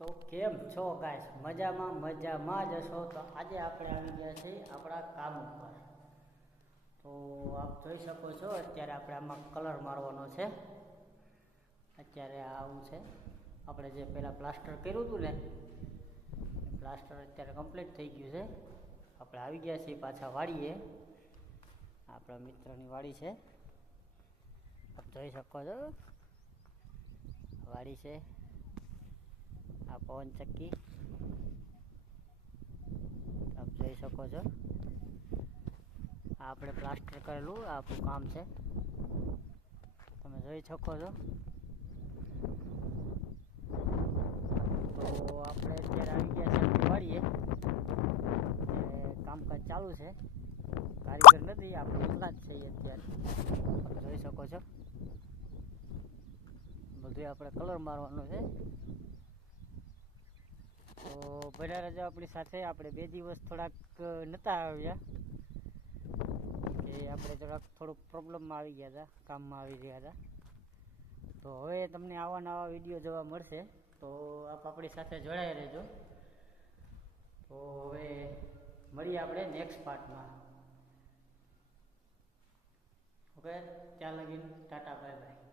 તો કેમ છો ગાઈસ? મજામાં જ હશો. તો આજે આપણે આવી ગયા છીએ આપણા કામ ઉપર. તો આપ જોઈ શકો છો અત્યારે આપણે આમાં કલર મારવાનો છે. અત્યારે આવું છે, આપણે જે પહેલાં પ્લાસ્ટર કર્યું હતું ને, પ્લાસ્ટર અત્યારે કમ્પ્લીટ થઈ ગયું છે. આપણે આવી ગયા છીએ પાછા વાડીએ. આપણા મિત્રની વાડી છે, આપ જોઈ શકો છો. વાડી છે, આ પવન ચક્કી આપ જોઈ શકો છો. આ આપણે પ્લાસ્ટર કરેલું આપણું કામ છે, તમે જોઈ શકો છો. તો આપણે અત્યારે આવી ગયા છે આપણી વાડીએ. કામકાજ ચાલુ છે, કારીગર નથી, આપણે એકલા જ છીએ અત્યારે. તમે જોઈ શકો છો, બધું આપણે કલર મારવાનું છે. તો બન્યા રહેજો આપણી સાથે. આપણે 2 દિવસ થોડાક નહોતા આવ્યા કે આપણે થોડુંક પ્રોબ્લેમમાં આવી ગયા હતા, કામમાં આવી રહ્યા હતા. તો હવે તમને આવા નવા વિડીયો જોવા મળશે, તો આપ આપણી સાથે જોડાઈ રહેજો. તો હવે મળીએ આપણે નેક્સ્ટ પાર્ટમાં. ઓકે, ત્યાં લગીને ટાટા, બાય બાય.